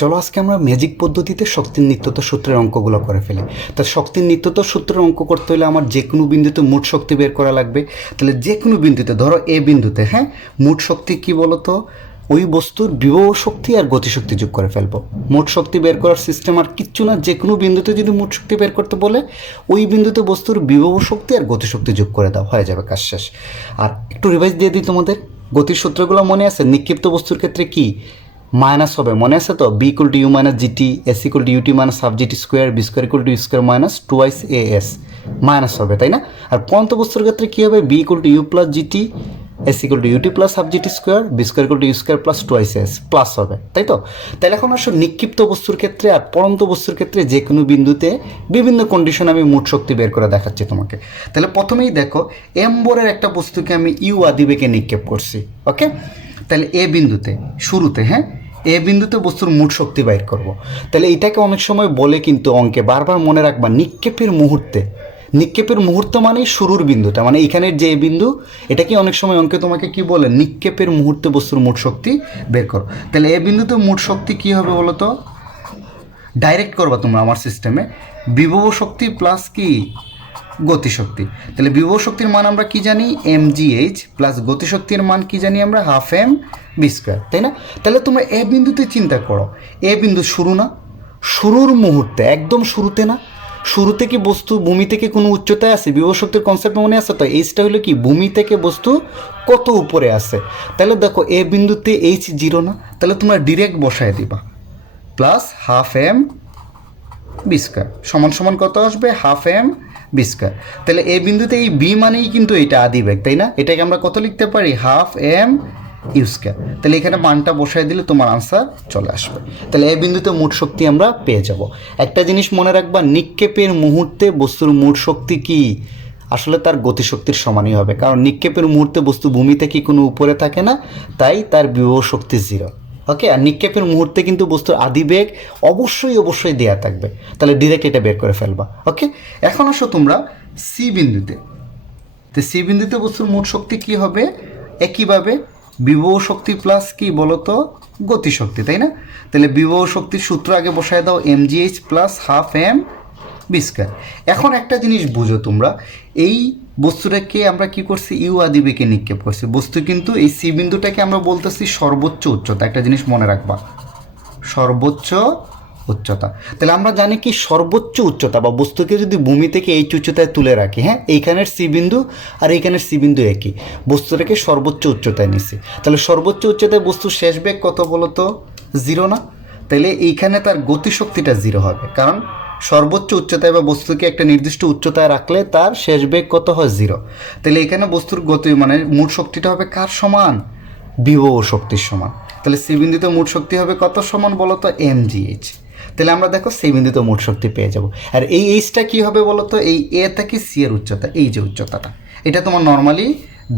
চলো আজকে আমরা ম্যাজিক পদ্ধতিতে শক্তির নিত্যতা সূত্রের অঙ্কগুলো করে ফেলি। তা শক্তির নিত্যতা সূত্রের অঙ্ক করতে হলে আমার যে কোনো বিন্দুতে মোট শক্তি বের করা লাগবে। তাহলে যে কোনো বিন্দুতে, ধরো এ বিন্দুতে, হ্যাঁ, মোট শক্তি কী বলো তো? ওই বস্তুর বিভব শক্তি আর গতিশক্তি যোগ করে ফেলবো। মোট শক্তি বের করার সিস্টেম আর কিচ্ছু না, যে কোনো বিন্দুতে যদি মোট শক্তি বের করতে বলে ওই বিন্দুতে বস্তুর বিভব শক্তি আর গতিশক্তি যোগ করে দাও, হয়ে যাবে কাজ শেষ। আর একটু রিভাইজ দিয়ে দিই তোমাদের, গতির সূত্রগুলো মনে আছে? নিক্ষিপ্ত বস্তুর ক্ষেত্রে কি মাইনাস হবে, মনে আছে তো? V equal to u minus g t, s equal to u t minus half g t square, v square equal to you square minus twice A s, minus হবে, তাই না? আর পন্ত বস্তুর ক্ষেত্রে কী হবে? V equal to u plus g t, s equal to u t plus half g t square, v square equal to you square plus twice s, plus হবে, তাই তো? তাহলে এখন আসলে নিক্ষিপ্ত বস্তুর ক্ষেত্রে আর পরন্ত বস্তুর ক্ষেত্রে যে কোনো বিন্দুতে বিভিন্ন কন্ডিশন আমি মোট শক্তি বের করে দেখাচ্ছি তোমাকে। তাহলে প্রথমেই দেখো, এম বরের একটা বস্তুকে আমি ইউ আদিবেগে নিক্ষেপ করছি, ওকে? তাহলে এ বিন্দুতে শুরুতে, হ্যাঁ, এ বিন্দুতে বস্তুর মোট শক্তি বাইর করব। তাহলে এটাকে অনেক সময় বলে কিন্তু অঙ্কে, বারবার মনে রাখবা, নিক্ষেপের মুহূর্তে। নিক্ষেপের মুহূর্ত মানেই শুরুর বিন্দুটা, মানে এখানের যে বিন্দু, এটাকে অনেক সময় অঙ্কে তোমাকে কি বলে? নিক্ষেপের মুহূর্তে বস্তুর মোট শক্তি বের করো। তাহলে এ বিন্দুতে মোট শক্তি কি হবে বলো তো? ডাইরেক্ট করবা তোমরা আমার সিস্টেমে, বিভব শক্তি প্লাস কি গতিশক্তি। তাহলে বিভব শক্তির মান আমরা কি জানি? এম জি এইচ, প্লাস গতিশক্তির মান কি জানি আমরা? হাফ এম বি স্কোয়ার, তাই না? তাহলে তোমরা এ বিন্দুতে চিন্তা করো, এ বিন্দু শুরু না? শুরুর মুহূর্তে, একদম শুরুতে না? শুরুতে কি বস্তু ভূমি থেকে কোনো উচ্চতায় আছে? বিভব শক্তির কনসেপ্ট মনে আছে তো? এইচটা হলো কি, ভূমি থেকে বস্তু কত উপরে আছে। তাহলে দেখো এ বিন্দুতে এইচ জিরো না, তাহলে তোমরা ডিরেক্ট বসায় দিবা, plus half M B square সমান সমান কত আসবে? Half M B square. তাহলে এই বিন্দুতে এই বি মানেই কিন্তু এটা আদিবেগ, তাই না? এটাকে আমরা কত লিখতে পারি? Half m u square. তাহলে এখানে মানটা বসায় দিলে তোমার আনসার চলে আসবে। তাহলে এই বিন্দুতে মোট শক্তি আমরা পেয়ে যাব। একটা জিনিস মনে রাখবা, নিক্ষেপের মুহূর্তে বস্তুর মোট শক্তি কি? আসলে তার গতিশক্তির সমানই হবে, কারণ নিক্ষেপের মুহূর্তে বস্তু ভূমিতে কি কোনো উপরে থাকে না, তাই তার বিভব শক্তি জিরো, ওকে? আর নিক্ষেপের মুহূর্তে কিন্তু বস্তুর আদিবেগ অবশ্যই দেয়া থাকবে। তাহলে ডিরেক্ট এটা বের করে ফেলবা, ওকে? এখন আসো তোমরা সি বিন্দুতে। তো সি বিন্দুতে বস্তুর মোট শক্তি কি হবে? একইভাবে বিভব শক্তি প্লাস কি বলতো? গতিশক্তি, তাই না? তাহলে বিভব শক্তির সূত্র আগে বসায় দাও, m G H plus half M B square. এখন একটা জিনিস বুঝো তোমরা, এই বস্তুটাকে আমরা কি করছি? ইউ আদিবেগে নিক্ষেপ করছি। বস্তু কিন্তু এই সি বিন্দুটাকে আমরা বলতেছি সর্বোচ্চ উচ্চতা। একটা জিনিস মনে রাখবা, সর্বোচ্চ উচ্চতা। তাহলে আমরা জানি কি সর্বোচ্চ উচ্চতা, বা বস্তুকে যদি ভূমি থেকে এই উচ্চতায় তুলে রাখি, হ্যাঁ, এইখানের সি বিন্দু আর এইখানের সি বিন্দু একই, বস্তুটাকে সর্বোচ্চ উচ্চতায় নিছি। তাহলে সর্বোচ্চ উচ্চতায় বস্তুর শেষ বেগ কত বলো তো? জিরো না? তাহলে এইখানে তার গতিশক্তিটা জিরো হবে, কারণ সর্বোচ্চ উচ্চতায় বা বস্তুকে একটা নির্দিষ্ট উচ্চতায় রাখলে তার শেষ বেগ কত হয়? জিরো। তাহলে এখানে বস্তুর গতি মানে মোট শক্তিটা হবে কার সমান? বিভব শক্তির সমান। তাহলে সি বিন্দুতে মোট শক্তি হবে কত সমান বলো তো? M G H. তাহলে আমরা দেখো সি বিন্দুতে মোট শক্তি পেয়ে যাব। আর এই এইচটা কী হবে বলো তো? এই এ থেকে সি এর উচ্চতা, এই যে উচ্চতাটা, এটা তোমার নর্মালি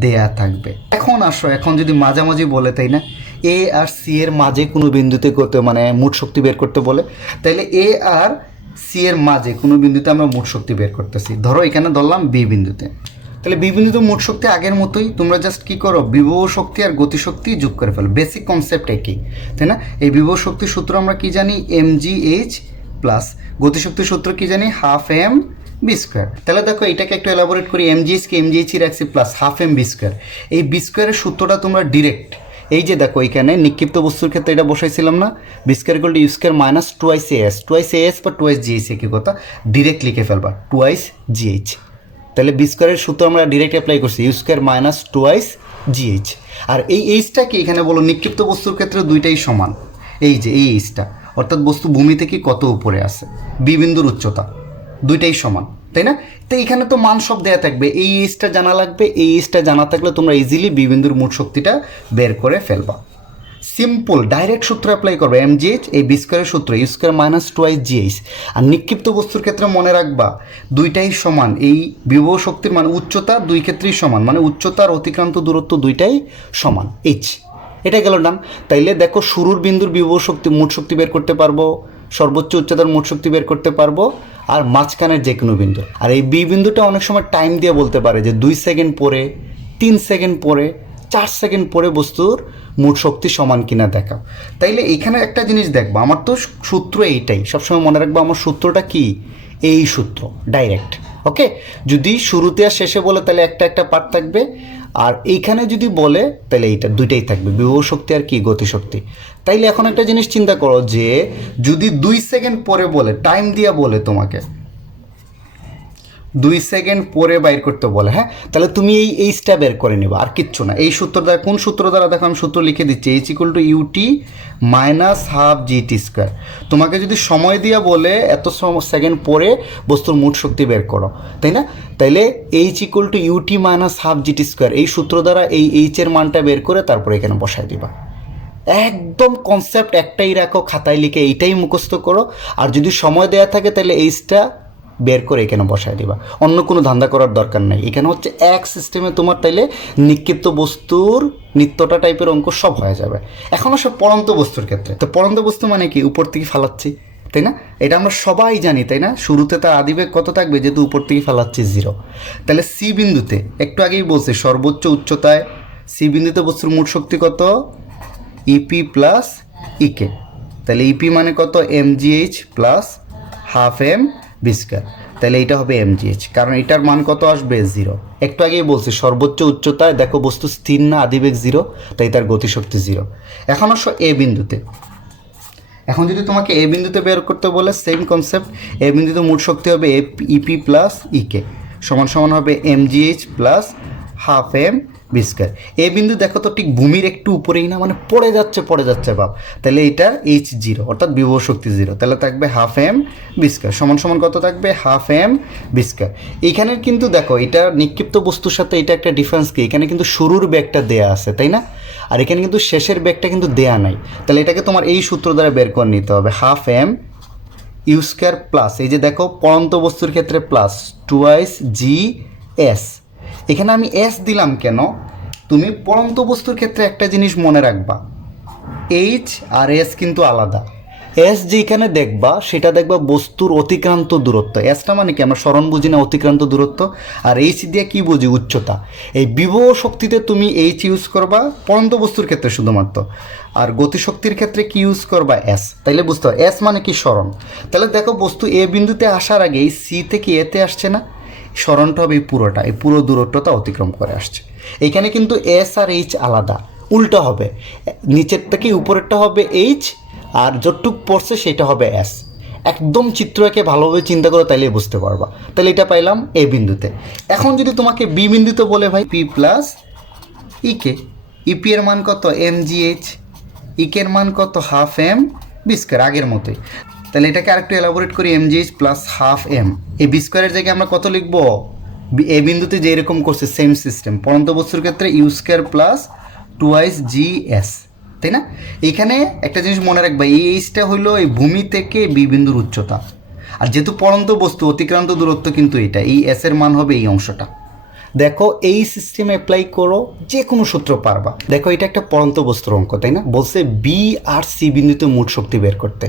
দেয়া থাকবে। এখন আসো, এখন যদি মাঝামাঝি বলে, তাই না? এ আর সি এর মাঝে কোনো বিন্দুতে করতে, মানে মোট শক্তি বের করতে বলে, তাহলে এ আর সি এর মাঝে কোনো বিন্দুতে আমরা মোট শক্তি বের করতেছি। ধরো এখানে ধরলাম বি বিন্দুতে। তাহলে বি বিন্দুতে মোট শক্তি আগের মতোই, তোমরা জাস্ট কী করো? বিভব শক্তি আর গতিশক্তি যোগ করে ফেলো। বেসিক কনসেপ্ট একই, তাই না? এই বিভব শক্তির সূত্র আমরা কি জানি? এম জি এইচ, প্লাস গতিশক্তির সূত্র কি জানি? Half M B square. তাহলে দেখো এটাকে একটু এলাবোরেট করি, এম জি এইচকে এম জি এইচই রাখছি, plus half M B square. এই বি স্কোয়ারের সূত্রটা তোমরা ডিরেক্ট, এই যে দেখো এখানে নিক্ষিপ্ত বস্তুর ক্ষেত্রে এটা বসাইছিলাম না? V square equal to you square minus twice A S, twice A S বা টুয়াইস জি এইচ, একই কথা, ডিরেক্ট লিখে ফেলবা, টুয়াইস জি এইচ। তাহলে বি স্কোয়ারের সূত্র আমরা ডিরেক্ট অ্যাপ্লাই করছি, U square minus twice G H. আর এই এইচটা কি এখানে বলো? নিক্ষিপ্ত বস্তুর ক্ষেত্রে দুইটাই সমান, এই যে এই এইচটা, অর্থাৎ বস্তু ভূমি থেকে কত উপরে আছে, বি বিন্দুর উচ্চতা, দুইটাই সমান, তাই না? তো এখানে তো মান সব দেওয়া থাকবে, এই এইচটা জানা লাগবে, এই এইচটা জানা থাকলে তোমরা ইজিলি বি বিন্দুর মোট শক্তিটা বের করে ফেলবা। সিম্পল ডাইরেক্ট সূত্র অ্যাপ্লাই করবে, এম জি এইচ, এই বি স্কোয়ারের সূত্র U square minus twice G H. আর নিক্ষিপ্ত বস্তুর ক্ষেত্রে মনে রাখবা দুইটাই সমান, এই বিভব শক্তির মানে উচ্চতা দুই ক্ষেত্রেই সমান, মানে উচ্চতার অতিক্রান্ত দূরত্ব দুইটাই সমান, এইচ। এটা গেল নাম। তাইলে দেখো শুরুর বিন্দুর বিভব শক্তি মোট শক্তি বের করতে পারবো, সর্বোচ্চ উচ্চতার মোট শক্তি বের করতে পারবো, আর মাঝখানের যে কোনো বিন্দু। আর এই বি বিন্দুটা অনেক সময় টাইম দিয়ে বলতে পারে যে 2 সেকেন্ড পরে, 3 সেকেন্ড পরে, 4 সেকেন্ড পরে বস্তুর মোট শক্তি সমান কিনা দেখাও। তাইলে এখানে একটা জিনিস দেখবো, আমার তো সূত্র এইটাই, সবসময় মনে রাখবো আমার সূত্রটা কি, এই সূত্র ডাইরেক্ট। ওকে, যদি শুরুতে আর শেষে বলে তাহলে একটা একটা পার্ট থাকবে, আর এইখানে যদি বলে তাহলে এইটা দুইটাই থাকবে, বিভব শক্তি আর কি গতিশক্তি। তাইলে এখন একটা জিনিস চিন্তা করো যে যদি 2 সেকেন্ড পরে বলে, টাইম দিয়া বলে তোমাকে 2 সেকেন্ড পরে বাইর করতে বলে, হ্যাঁ, তাহলে তুমি এই স্টেপ বের করে নিবা, আর কিচ্ছু না। এই সূত্র দ্বারা, কোন সূত্র দ্বারা দেখো, আমি সূত্র লিখে দিচ্ছি, h equal to u t minus half g t square. তোমাকে যদি সময় দিয়া বলে এত সেকেন্ড পরে বস্তুর মোট শক্তি বের করো, তাই না, তাইলে h equal to u t minus half g t square, এই সূত্র দ্বারা এই এইচের মানটা বের করে তারপরে এখানে বসায় দিবা। একদম কনসেপ্ট একটাই রাখো, খাতায় লিখে এইটাই মুখস্থ করো। আর যদি সময় দেওয়া থাকে তাহলে এইচটা বের করে এখানে বসায় দিবা, অন্য কোনো ধান্দা করার দরকার নেই। এখানে হচ্ছে এক সিস্টেমে তোমার তাইলে নিক্ষিপ্ত বস্তুর নিত্যটা টাইপের অঙ্ক সব হয়ে যাবে। এখনও সব পড়ন্ত বস্তুর ক্ষেত্রে, তো পড়ন্ত বস্তু মানে কি, উপর থেকে ফালাচ্ছি, তাই না, এটা আমরা সবাই জানি, তাই না। শুরুতে তার আদিবেগ কত থাকবে, যেহেতু উপর থেকে ফালাচ্ছি 0। তাহলে সি বিন্দুতে একটু আগেই বলছে সর্বোচ্চ উচ্চতায় সি বিন্দুতে বস্তুর মোট শক্তি কত, ইপি প্লাস ইকে। তাহলে ইপি মানে কত, mgh plus half M B square. তাহলে এইটা হবে এমজিএইচ, কারণ এটার মান কত আসবে 0। একটু আগেই বলছি সর্বোচ্চ উচ্চতায় দেখো বস্তু স্থির না, আদিবেগ 0, তাই তার গতিশক্তি 0। এখন অবশ্য এ বিন্দুতে, এখন যদি তোমাকে এ বিন্দুতে বের করতে বলে সেম কনসেপ্ট, এ বিন্দুতে মোট শক্তি হবে ইপি প্লাস ইকে সমান সমান হবে MGH plus half M B square. এ বিন্দু দেখো তো ঠিক ভূমির একটু উপরেই না, মানে পড়ে যাচ্ছে বাপ। তাহলে এটার এইচ 0 অর্থাৎ বিভব শক্তি 0, তাহলে থাকবে হাফ এম বি স্কয়ার সমান সমান কত থাকবে, হাফ এম বি স্কয়ার। এইখানে কিন্তু দেখো এটা নিক্ষিপ্ত বস্তুর সাথে এটা একটা ডিফারেন্স কি, এখানে কিন্তু শুরুর বেগটা দেয়া আছে, তাই না, আর এখানে কিন্তু শেষের বেগটা কিন্তু দেয়া নাই। তাহলে এটাকে তোমার এই সূত্র দ্বারা বের করে নিতে হবে, half m u square plus, এই যে দেখো পড়ন্ত বস্তুর ক্ষেত্রে প্লাস টুয়াইস জি এস। এখানে আমি এস দিলাম কেন, তুমি পড়ন্ত বস্তুর ক্ষেত্রে একটা জিনিস মনে রাখবা, এইচ আর এস কিন্তু আলাদা। এস যেখানে দেখবা সেটা দেখবা বস্তুর অতিক্রান্ত দূরত্ব, এসটা মানে কি আমরা স্মরণ বুঝি না, অতিক্রান্ত দূরত্ব। আর এইচ দিয়ে কি বুঝি, উচ্চতা। এই বিভব শক্তিতে তুমি এইচ ইউজ করবা পড়ন্ত বস্তুর ক্ষেত্রে শুধুমাত্র, আর গতিশক্তির ক্ষেত্রে কি ইউজ করবা, এস। তাইলে বুঝতে হবে এস মানে কি, স্মরণ। তাহলে দেখো বস্তু এ বিন্দুতে আসার আগে এই সি থেকে এতে আসছে না, স্মরণটা হবে এই পুরোটা, এই পুরো দূরত্বটা অতিক্রম করে আসছে। এখানে কিন্তু এস আর এইচ আলাদা, উল্টো হবে, নিচের থেকে উপরেরটা হবে এইচ আর যতটুক পড়ছে সেটা হবে এস। একদম চিত্র এঁকে ভালোভাবে চিন্তা করো তাইলে বুঝতে পারবা। তাহলে এটা পাইলাম এ বিন্দুতে। এখন যদি তোমাকে বি বিন্দুতে বলে ভাই পি প্লাস ইকে, ইপি এর মান কত এমজিএইচ, ইকের মান কত হাফ এম বি স্কয়ার, আগের মতোই। তাহলে এটাকে আরেকটু এলাবোরেট করি, এমজিএইচ প্লাস হাফ এম, এই বি স্কোয়ারের জায়গায় আমরা কত লিখবো, এ বিন্দুতে যে এরকম করছে সেম সিস্টেম, পড়ন্ত বস্তুর ক্ষেত্রে u square plus twice g s, তাই না। এখানে একটা জিনিস মনে রাখবা, এই এইচটা হলো এই ভূমি থেকে বি বিন্দুর উচ্চতা, আর যেহেতু পড়ন্ত বস্তু অতিক্রান্ত দূরত্ব কিন্তু এটা, এই এস এর মান হবে এই অংশটা। দেখো এই সিস্টেম অ্যাপ্লাই করো, যে কোনো সূত্র পারবা। দেখো এটা একটা পড়ন্ত বস্তুর অঙ্ক, তাই না, বলছে বি আর সি বিন্দুতে মোট শক্তি বের করতে।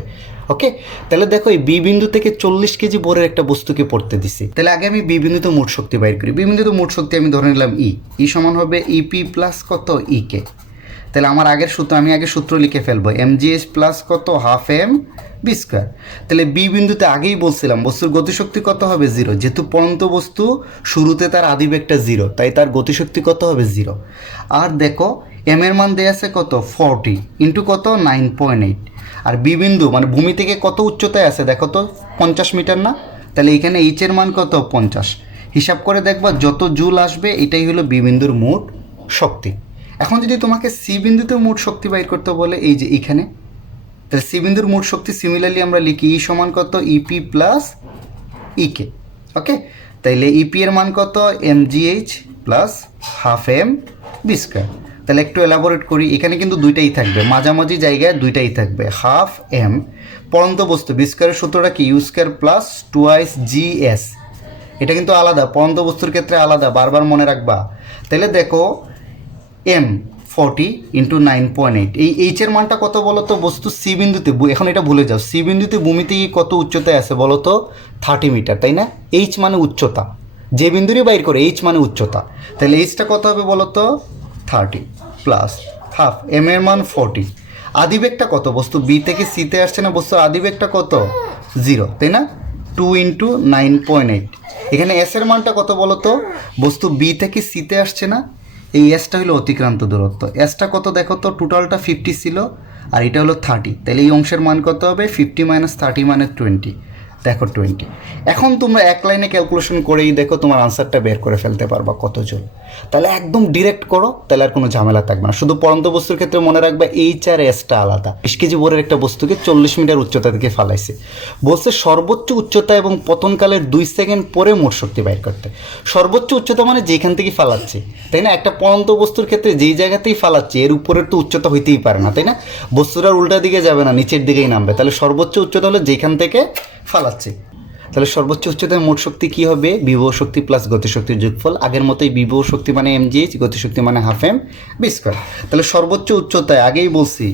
ওকে, তাহলে দেখো এই বি বিন্দু থেকে 40 কেজি ভরের একটা বস্তুকে পড়তে দিছি। তাহলে আগে আমি বি বিন্দুতে মোট শক্তি বাইর করি। বি বিন্দুতে মোট শক্তি আমি ধরে নিলাম ই সমান হবে ইপি প্লাস কত ইকে। তাহলে আমার আগের সূত্র, আমি আগে সূত্র লিখে ফেলবো, এমজিএস প্লাস কত হাফ এম বি স্কোয়ার। তাহলে বি বিন্দুতে আগেই বলছিলাম বস্তুর গতিশক্তি কত হবে 0, যেহেতু পড়ন্ত বস্তু শুরুতে তার আদিবেগটা 0, তাই তার গতিশক্তি কত হবে 0। আর দেখো এম এর মান দেওয়া আছে কত 40 ইন্টু কত 9.8। আর বি বিন্দু মানে ভূমি থেকে কত উচ্চতায় আছে দেখো তো 50 মিটার না, তাহলে এখানে এইচ এর মান কত 50। হিসাব করে দেখবা যত জুল আসবে এটাই হলো বি বিন্দুর মোট শক্তি। এখন যদি তোমাকে সি বিন্দুতে মোট শক্তি বাইর করতে বলে, এই যে এইখানে, তাহলে সি বিন্দুর মোট শক্তি সিমিলারলি আমরা লিখি ই সমান কত ইপি প্লাস ইকে। ওকে, তাইলে ইপি এর মান কত mgh plus half M B square. তাহলে একটু এলাবোরেট করি, এখানে কিন্তু দুইটাই থাকবে, মাঝামাঝি জায়গায় দুইটাই থাকবে, হাফ এম পড়ন্ত বস্তু বি স্কোয়ারের সূত্রটা কি u square plus twice g s. এটা কিন্তু আলাদা, পড়ন্ত বস্তুর ক্ষেত্রে আলাদা, বারবার মনে রাখবা। তাহলে দেখো এম 40 ইন্টু 9.8, এই এইচের মানটা কত বলো তো, বস্তু সি বিন্দুতে, এখন এটা ভুলে যাও, সি বিন্দুতে ভূমি থেকে কত উচ্চতায় আছে বলো তো 30 মিটার, তাই না। এইচ মানে উচ্চতা, যে বিন্দুরই বাইর করে এইচ মানে উচ্চতা, তাহলে এইচটা কত হবে বলো তো 30 প্লাস হাফ এম এর মান 40। আদিবেগটা কত? বস্তু বি থেকে সিতে আসছে না, বস্তু আদিবেগটা কত? 0, তাই না? 2 × 9.8। এখানে এস এর মানটা কত বলো তো? বস্তু বি থেকে সিতে আসছে না, এই এসটা হলো অতিক্রান্ত দূরত্ব। এসটা কত দেখো তো? টোটালটা 50 ছিল আর এটা হলো 30, তাহলে এই অংশের মান কত হবে? 50 - 30 মানে 20। দেখো 20। এখন তোমরা এক লাইনে ক্যালকুলেশন করেই দেখো তোমার আনসারটা বের করে ফেলতে পারবা কত জুল। তাহলে একদম ডিরেক্ট করো, তাহলে আর কোনো ঝামেলা থাকবে না। শুধু পড়ন্ত বস্তুর ক্ষেত্রে মনে রাখবে এইচ আর এসটা আলাদা। 20 কেজি ভরের একটা বস্তুকে 40 মিটার উচ্চতা থেকে ফালাইছে, বলছে সর্বোচ্চ উচ্চতা এবং পতনকালের 2 সেকেন্ড পরে মোট শক্তি বাইর করতে। সর্বোচ্চ উচ্চতা মানে যেখান থেকে ফালাচ্ছে, তাই না? একটা পড়ন্ত বস্তুর ক্ষেত্রে যেই জায়গাতেই ফালাচ্ছে এর উপরের তো উচ্চতা হইতেই পারে না, তাই না? বস্তুটার উল্টা দিকে যাবে না, নিচের দিকেই নামবে। তাহলে সর্বোচ্চ উচ্চতা হলো যেখান থেকে ফালাচ্ছে। তাহলে সর্বোচ্চ উচ্চতায় মোট শক্তি কী হবে? বিভব শক্তি প্লাস গতিশক্তির যোগফল। আগের মতোই বিভব শক্তি মানে mgh, গতিশক্তি মানে হাফ এম বি স্কয়ার। তাহলে সর্বোচ্চ উচ্চতায় আগেই বলছি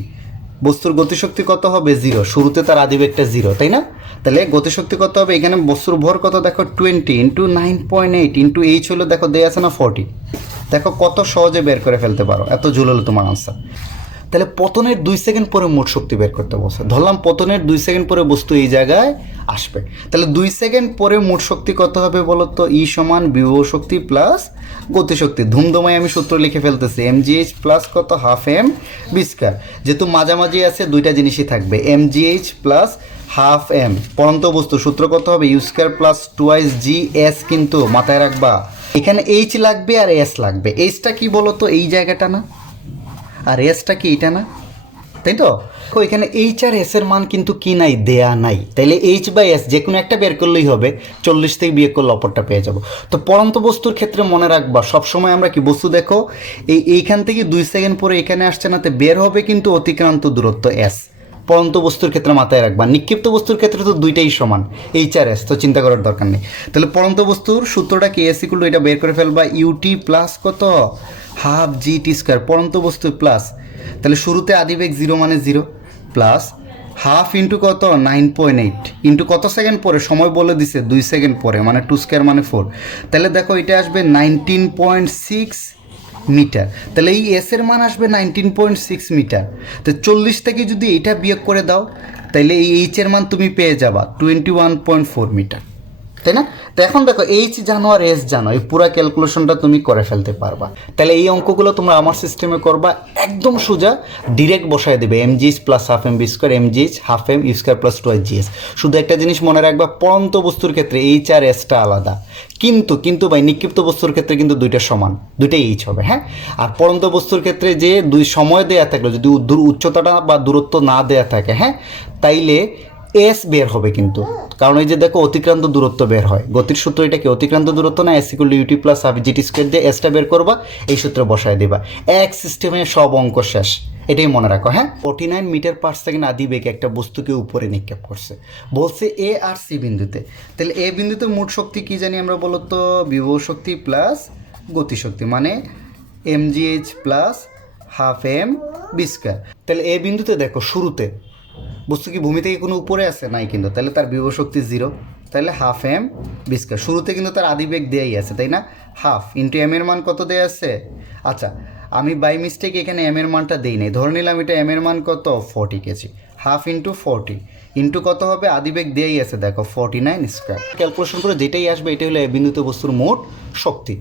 বস্তুর গতিশক্তি কত হবে? 0। শুরুতে তার আদিবেগটা 0, তাই না? তাহলে গতিশক্তি কত হবে? এখানে বস্তুর ভর কত দেখো? 20 × 9.8 × h হলো দেখো দেয়া আছে না 40। দেখো কত সহজে বের করে ফেলতে পারো। এত জুল হলো তোমার আনসার। তাহলে পতনের 2 সেকেন্ড পরে মোট শক্তি বের করতে বলছে। ধরলাম পতনের 2 সেকেন্ড পরে বস্তু এই জায়গায় আসবে, তাহলে 2 সেকেন্ড পরে মোট শক্তি কত হবে বলো তো? ই সমান বিভব শক্তি প্লাস গতিশক্তি। ধুমধুমায় আমি সূত্র লিখে ফেলতেছি, mgh প্লাস কত? Half M B square. যেহেতু মাঝামাঝি আছে দুইটা জিনিসই থাকবে, mgh প্লাস হাফ এম। পরন্ত বস্তু সূত্র কত হবে? U square plus 2 g s, কিন্তু মাথায় রাখবা এখানে এইচ লাগবে আর এস লাগবে। এইচটা কি বলো তো? এই জায়গাটা না, আর এসটা কি এটা না, তাই তো? এখানে এইচ আর এস এর মান কিন্তু কি নাই? দেয়া নাই। তাইলে এইচ বাই এস যে কোনো একটা বের করলেই হবে, 40 থেকে বিয়োগ করলে অপরটা পেয়ে যাব। তো পরন্ত বস্তুর ক্ষেত্রে মনে রাখবা সবসময় আমরা কি বস্তু দেখো এইখান থেকে 2 সেকেন্ড পরে এখানে আসছে না, তো বের হবে কিন্তু অতিক্রান্ত দূরত্ব এস। পরন্ত বস্তুর ক্ষেত্রে মাথায় রাখবা। নিক্ষিপ্ত বস্তুর ক্ষেত্রে তো দুইটাই সমান, এইচ আর এস, তো চিন্তা করার দরকার নেই। তাহলে পরন্ত বস্তুর সূত্রটা কি? এস ইকুয়াল টু এটা বের করে ফেলবা, ইউটি প্লাস কত? Half g t square. পরন্ত বস্তু প্লাস, তাহলে শুরুতে আদিবেগ 0 মানে 0 প্লাস হাফ ইন্টু কত? 9.8 ইন্টু কত সেকেন্ড পরে? সময় বলে দিছে 2 সেকেন্ড পরে, মানে 2 স্কোয়ার মানে 4। তাহলে দেখো এটা আসবে 19.6 মিটার। তাহলে এই এস এর মান আসবে 19.6 মিটার। তো 40 থেকে যদি এটা বিয়োগ করে দাও, তাহলে এই এইচ এর মান তুমি পেয়ে যাবা 21.4 মিটার, তাই না? তো এখন দেখো এইচ জানো আর এস জানো, এই পুরো ক্যালকুলেশনটা তুমি করে ফেলতে পারবা। তাহলে এই অঙ্কগুলো তোমরা আমার সিস্টেমে করবা, একদম সোজা ডিরেক্ট বসায় দেবে mgh plus half M B square, mgh half m u square plus 2gs। শুধু একটা জিনিস মনে রাখবা, পরন্ত বস্তুর ক্ষেত্রে এইচ আর এসটা আলাদা, কিন্তু ভাই নিক্ষিপ্ত বস্তুর ক্ষেত্রে কিন্তু দুইটা সমান, দুইটাই এইচ হবে, হ্যাঁ? আর পরন্ত বস্তুর ক্ষেত্রে যে দুই সময় দেয়া থাকলে যদি উচ্চতাটা বা দূরত্ব না দেয়া থাকে, হ্যাঁ, তাইলে এস বের হবে কিন্তু, কারণ এই যে দেখো অতিক্রান্ত দূরত্ব বের হয়। গতির সূত্র এটা কি? অতিক্রান্ত দূরত্ব না? S equal to u t plus half g t square দিয়ে এসটা বের করবা, এই সূত্রে বসায় দিবা। এক সিস্টেমে সব অঙ্ক শেষ, এটাই মনে রাখো, হ্যাঁ? 49 মিটার পার সেকেন্ড আদিবেগে একটা বস্তুকে উপরে নিক্ষেপ করছে, বলছে এ আর সি বিন্দুতে। তাহলে এ বিন্দুতে মোট শক্তি কি জানি আমরা বলো তো? বিভব শক্তি প্লাস গতিশক্তি, মানে mgh plus half M B square. তাহলে এ বিন্দুতে দেখো শুরুতে বস্তু কি ভূমি থেকে কোনো উপরে আছে? নাই কিন্তু, তাহলে তার বিভব শক্তি 0, তাহলে হাফ এম বি স্কয়ার। শুরুতে কিন্তু তার আদিবেগ দেয়াই আছে, তাই না? হাফ ইন্টু এম এর মান কত দেয়া আছে? আচ্ছা, আমি বাই মিস্টেক এখানে এম এর মানটা দেই নাই, ধরে নিলাম এটা এম এর মান কত? 40 কেজি। হাফ ইন্টু 40 ইন্টু কত হবে? আদিবেগ দেয়াই আছে দেখো 49 স্কোয়ার। ক্যালকুলেশন করে যেটাই আসবে এটা হলো এ বিন্দুতে বস্তুর মোট শক্তি।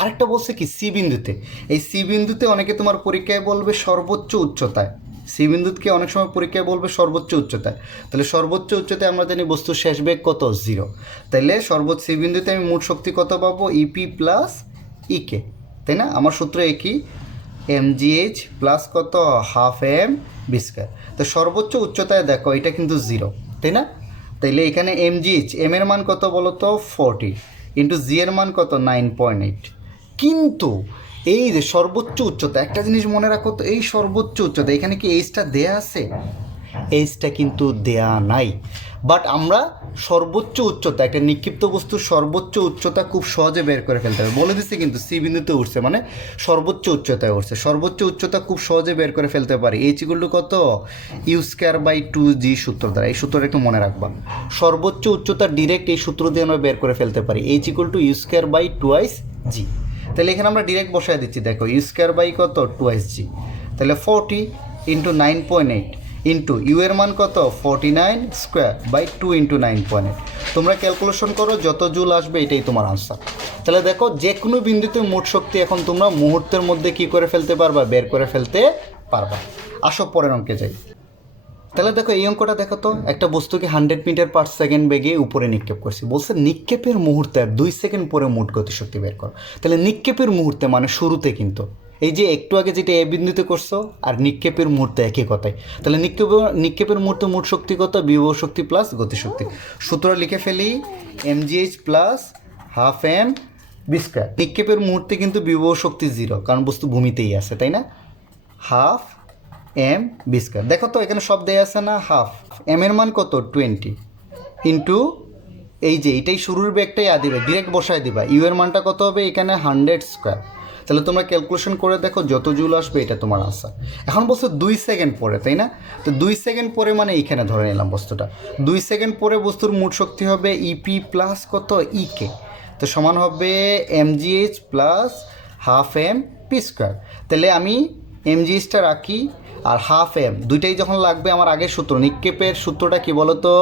আরেকটা বলছে কি সি বিন্দুতে। এই সি বিন্দুতে অনেকে তোমার পরীক্ষায় বলবে সর্বোচ্চ উচ্চতায়, সি বিন্দুকে অনেক সময় পরীক্ষায় বলবে সর্বোচ্চ উচ্চতায়। তাহলে সর্বোচ্চ উচ্চতায় আমরা জানি বস্তুর শেষ বেগ কত? 0। তাহলে সর্বোচ্চ সি বিন্দুতে আমি মোট শক্তি কত পাবো? ইপি প্লাস ইকে, তাই না? আমার সূত্র একই, mgh প্লাস কত? Half M B square. তো সর্বোচ্চ উচ্চতায় দেখো এটা কিন্তু 0, তাই না? তাইলে এখানে mgh এম এর মান কত বলো তো? 40 ইন্টু জি এর মান কত? 9.8। কিন্তু এই যে সর্বোচ্চ উচ্চতা, একটা জিনিস মনে রাখো তো, এই সর্বোচ্চ উচ্চতা এখানে কি এইচটা দেয়া আছে? এইচটা কিন্তু দেয়া নাই। বাট আমরা সর্বোচ্চ উচ্চতা, একটা নিক্ষিপ্ত বস্তুর সর্বোচ্চ উচ্চতা খুব সহজে বের করে ফেলতে হবে। বলে দিচ্ছে কিন্তু সি বিন্দুতে উঠছে মানে সর্বোচ্চ উচ্চতায় উঠছে। সর্বোচ্চ উচ্চতা খুব সহজে বের করে ফেলতে পারি। এইচ ইকুয়াল টু কত? ইউ স্কয়ার বাই 2g সূত্র দ্বারা। এই সূত্রটা একটু মনে রাখবা। সর্বোচ্চ উচ্চতা ডিরেক্ট এই সূত্র দিয়ে আমরা বের করে ফেলতে পারি। H equal to u square by 2g। তাহলে এখানে আমরা ডিরেক্ট বসায় দিচ্ছি, দেখো ইউ স্কোয়ার বাই কত 2s জি, তাহলে 40 ইন্টু 9.8 ইন্টু ইউ এর মান কত 49 স্কোয়ার বাই 2 ইন্টু 9.8। তোমরা ক্যালকুলেশন করো, যত জুল আসবে এটাই তোমার আনসার। তাহলে দেখো যে কোনো বিন্দুতে মোট শক্তি এখন তোমরা মুহূর্তের মধ্যে কি করে ফেলতে পারবা, বের করে ফেলতে পারবা। আসো পরের অঙ্কে যাই। তাহলে দেখো এই অঙ্কটা দেখো তো, একটা বস্তুকে 100 মিটার পার সেকেন্ড বেগে উপরে নিক্ষেপ করছি, বলছে নিক্ষেপের মুহূর্তে 2 সেকেন্ড পরে মোট গতিশক্তি বের করো। তাহলে নিক্ষেপের মুহূর্তে মানে শুরুতে, কিন্তু এই যে একটু আগে যেটা এ বিন্দুতে করছো আর নিক্ষেপের মুহূর্তে একই কথাই। তাহলে নিক্ষেপের মুহূর্তে মোট শক্তি কত, বিভব শক্তি প্লাস গতিশক্তি। সূত্র লিখে ফেলি mgh plus half M B square. নিক্ষেপের মুহূর্তে কিন্তু বিভব শক্তি 0, কারণ বস্তু ভূমিতেই আছে, তাই না? Half M B square. দেখো তো এখানে সব দেয়া আছে না, হাফ এম এর মান কত 20 ইন্টু এই যে এটাই শুরুর বেগটাই আদি বেগ, ডিরেক্ট বসায় দিবা। ইউ এর মানটা কত হবে এখানে 100 স্কোয়ার। তাহলে তোমরা ক্যালকুলেশন করে দেখো, যত জুল আসবে এটা তোমার আনসার। এখন বস্তু 2 সেকেন্ড পরে, তাই না? তো 2 সেকেন্ড পরে মানে এইখানে ধরে নিলাম বস্তুটা 2 সেকেন্ড পরে বস্তুর মোট শক্তি হবে ইপি প্লাস কত ইকে, তো সমান হবে mgh plus half m p square. তাহলে আমি mgh-টা রাখি আর হাফ এম দুইটাই যখন লাগবে আমার আগের সূত্র, নিক্ষেপের সূত্রটা কি বলো তো,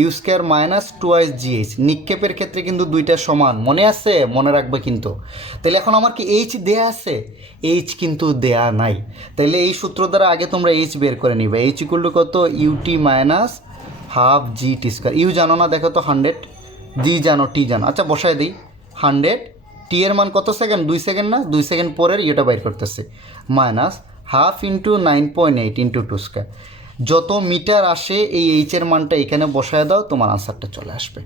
ইউ স্কোয়ার মাইনাস 2sgh। নিক্ষেপের ক্ষেত্রে কিন্তু দুইটা সমান, মনে আছে? মনে রাখবে কিন্তু। তাহলে এখন আমার কি এইচ দেয়া আছে? এইচ কিন্তু দেয়া নাই। তাহলে এই সূত্র দ্বারা আগে তোমরা এইচ বের করে নিবে। এইচ ইকুয়াল টু কত, u t minus half g t square. U জানো না, দেখো তো 100, জি জানো, টি জানো। আচ্ছা বসায় দিই 100, টি এর মান কত সেকেন্ড, 2 সেকেন্ড না, 2 সেকেন্ড পরের ইউটা বাইর করতেছে, minus half into 9.8 into 2 square. যত মিটার আসে এই এইচের মানটা এখানে বসায় দাও, তোমার আনসারটা চলে আসবে।